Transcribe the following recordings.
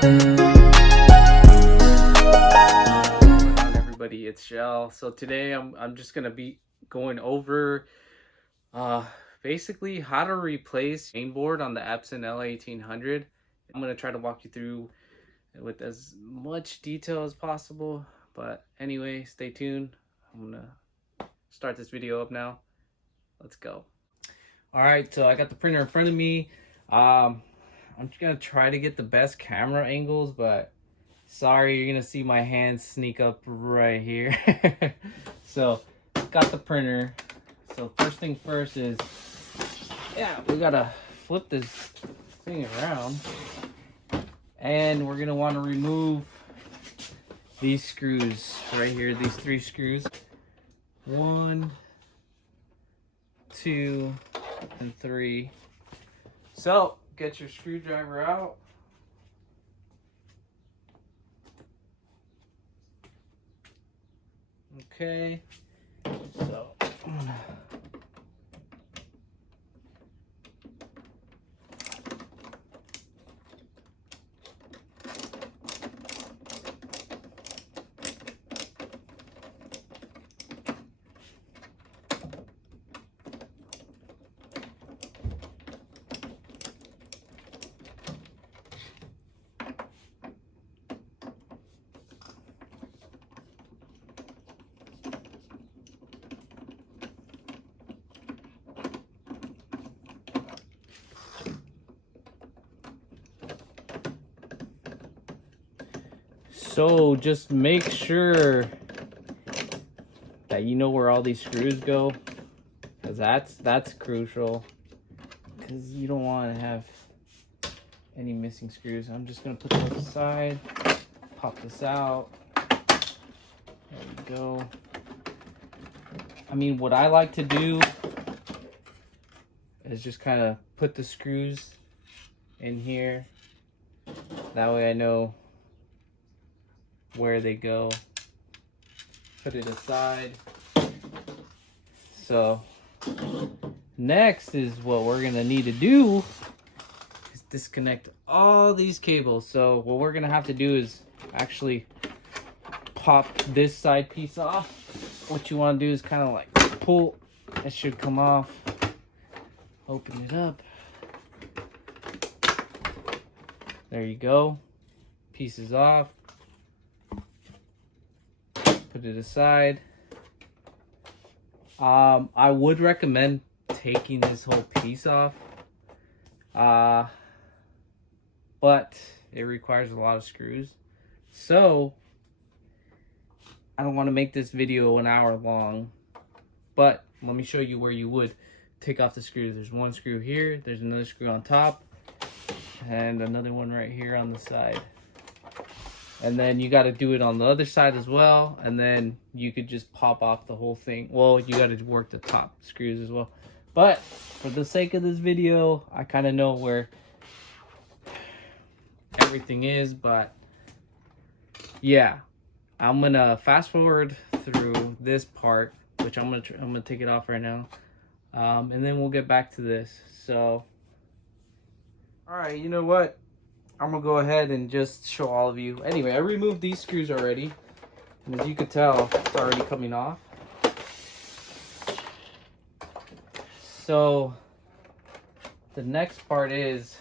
Everybody, it's Shell. So today I'm just gonna be going over basically how to replace mainboard on the Epson L1800. I'm gonna try to walk you through with as much detail as possible, but anyway, stay tuned. I'm gonna start this video up now. Let's go. All right, so I got the printer in front of me. I'm just gonna try to get the best camera angles, but sorry, you're gonna see my hands sneak up right here. So got the printer. So first thing first is, yeah, we gotta flip this thing around, and we're gonna want to remove these screws right here, these 3 screws. 1, 2, and 3. So get your screwdriver out. Okay, so just make sure that you know where all these screws go, because that's crucial, because you don't want to have any missing screws. I'm just gonna put this aside, pop this out. There we go. I mean, what I like to do is just kind of put the screws in here. That way I know where they go. Put it aside. So next is what we're gonna need to do is disconnect all these cables. So what we're gonna have to do is actually pop this side piece off. What you want to do is kind of like pull. It should come off. Open it up. There you go. Piece is off. Put it aside. I would recommend taking this whole piece off, but it requires a lot of screws, so I don't want to make this video an hour long, but let me show you where you would take off the screws. There's one screw here, there's another screw on top, and another one right here on the side. And then you got to do it on the other side as well, and then you could just pop off the whole thing. Well, you got to work the top screws as well. But for the sake of this video, I kind of know where everything is. But yeah, I'm gonna fast forward through this part, which I'm gonna take it off right now, and then we'll get back to this. So, all right, you know what? I'm gonna go ahead and just show all of you. Anyway, I removed these screws already, and as you can tell, it's already coming off. So the next part is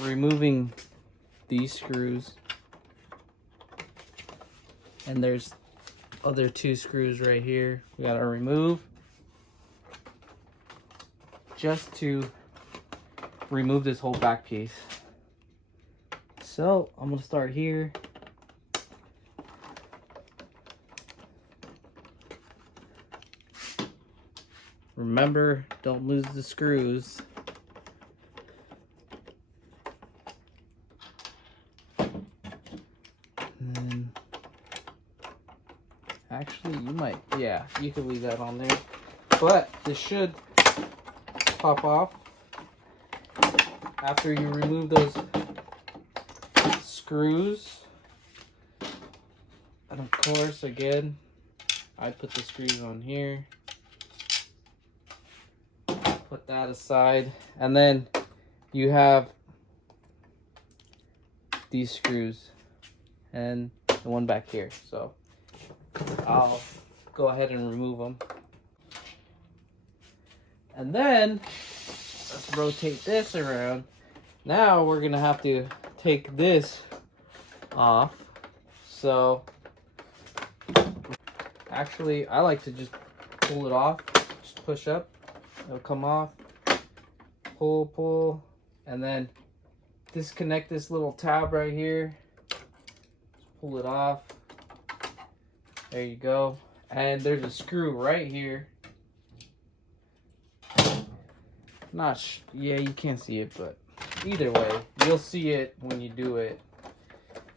removing these screws, and there's other 2 screws right here we gotta remove, just to remove this whole back piece. So I'm gonna start here. Remember, don't lose the screws. And then, actually, you might, yeah, you could leave that on there. But this should pop off after you remove those screws. And of course, again, I put the screws on here. put that aside. And then you have these screws and the one back here. So I'll go ahead and remove them. And then let's rotate this around. Now we're gonna have to take this off. So actually, I like to just pull it off. Just push up, it'll come off. Pull, pull, and then disconnect this little tab right here. Just pull it off. There you go. And there's a screw right here. Yeah, you can't see it, but either way, you'll see it when you do it.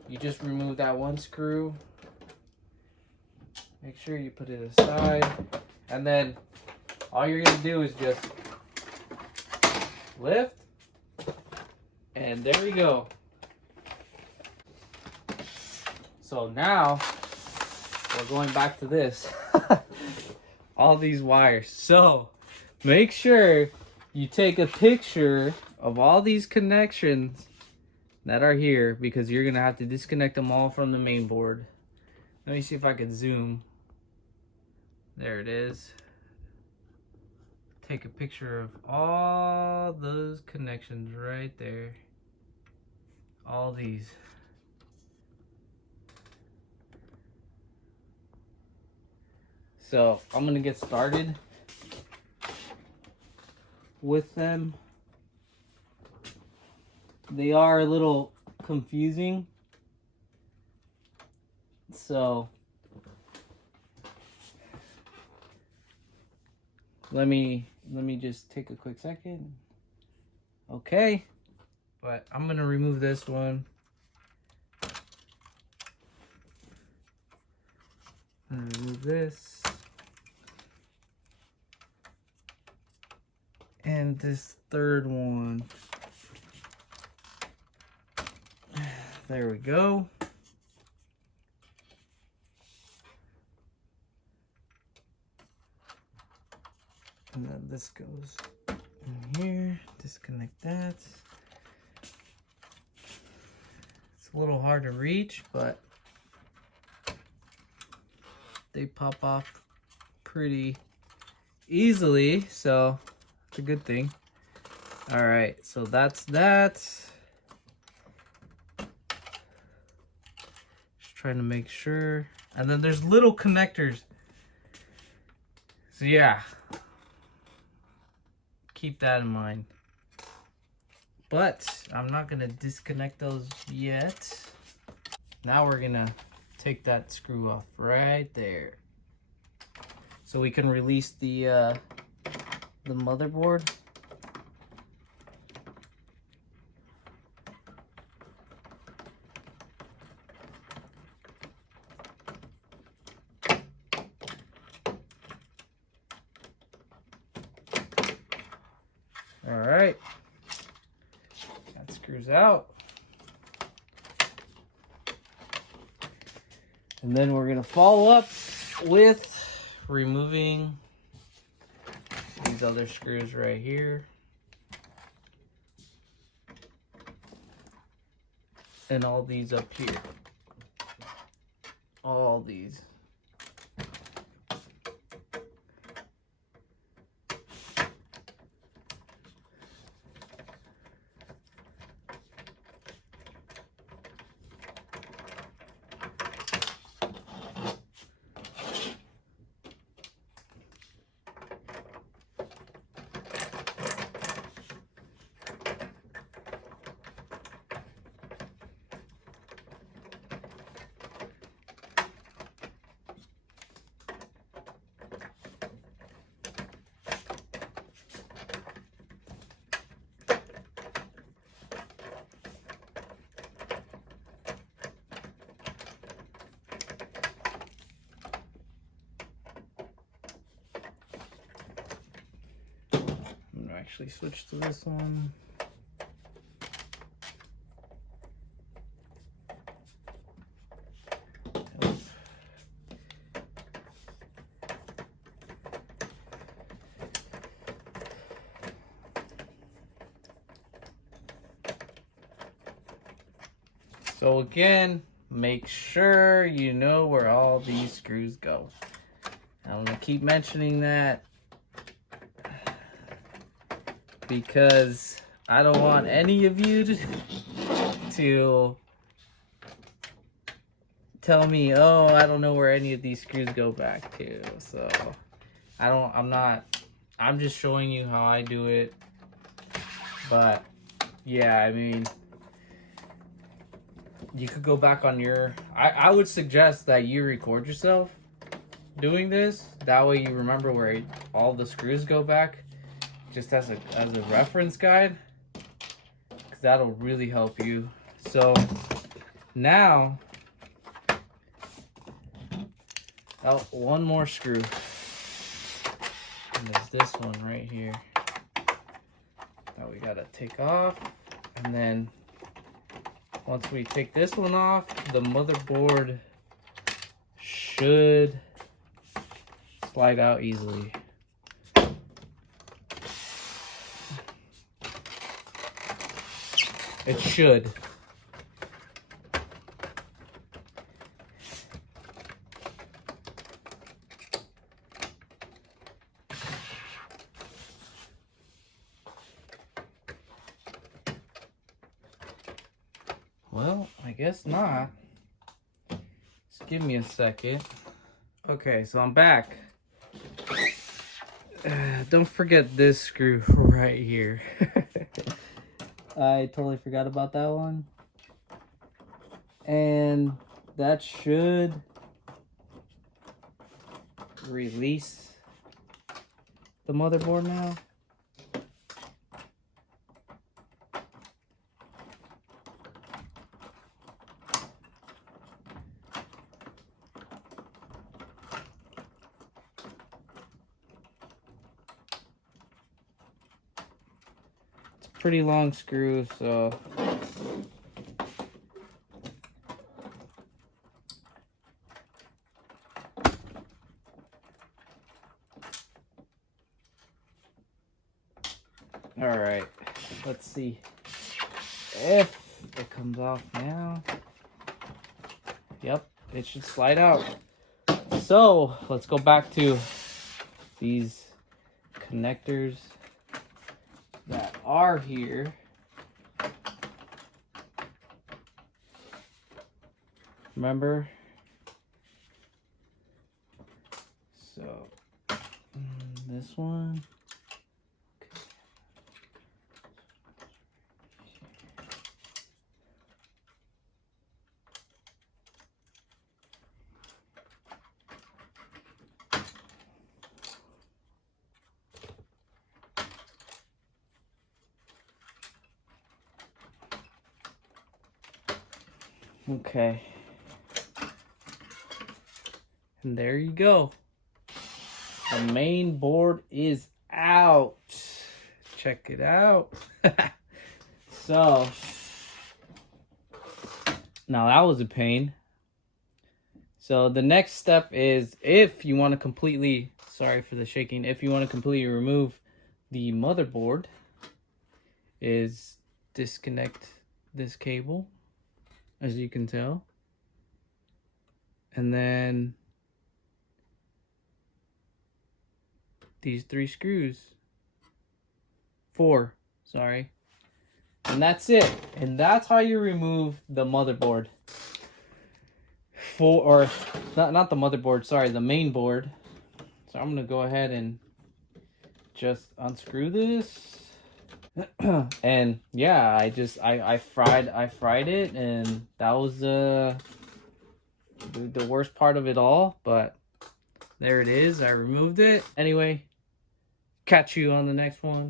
You just remove that one screw. Make sure you put it aside. And then all you're gonna do is just lift. And there we go. So now we're going back to this. All these wires. So make sure you take a picture of all these connections that are here, because you're gonna have to disconnect them all from the main board. Let me see if I can zoom. There it is. Take a picture of all those connections right there. All these. So I'm gonna get started with them. They are a little confusing, so let me just take a quick second. Okay, but I'm gonna remove this one. I'm gonna remove this and this third one. There we go. And then this goes in here. Disconnect that. It's a little hard to reach, but they pop off pretty easily, so it's a good thing. All right, so that's that. Just trying to make sure. And then there's little connectors. So yeah, keep that in mind. But I'm not gonna disconnect those yet. Now we're gonna take that screw off right there, so we can release the motherboard. All right, that screws out. And then we're gonna follow up with removing these other screws right here. And all these up here. All these. Actually switch to this one. So again, make sure you know where all these screws go. I'm gonna keep mentioning that because I don't want any of you to tell me, oh, I don't know where any of these screws go back to. So I'm just showing you how I do it. But yeah, I mean, you could go back on your, I would suggest that you record yourself doing this. That way you remember where all the screws go back, just as a reference guide, because that'll really help you. So now, oh, one more screw. And there's this one right here that we gotta take off. And then once we take this one off, the motherboard should slide out easily. It should. Well, I guess not. Just give me a second. Okay, so I'm back. Don't forget this screw right here. I totally forgot about that one. And that should release the motherboard now. Pretty long screw, so all right, let's see if it comes off now. Yep, it should slide out. So let's go back to these connectors that are here. Remember? So this one. Okay. And there you go. The main board is out. Check it out. So, now that was a pain. So the next step is, if you want to completely, sorry for the shaking, if you want to completely remove the motherboard, is disconnect this cable, as you can tell. And then these 3 screws. 4, sorry. And that's it. And that's how you remove the motherboard. Or not the motherboard, sorry, the main board. So I'm gonna go ahead and just unscrew this. And yeah, I fried it, and that was the worst part of it all, but there it is. I removed it. Anyway, catch you on the next one.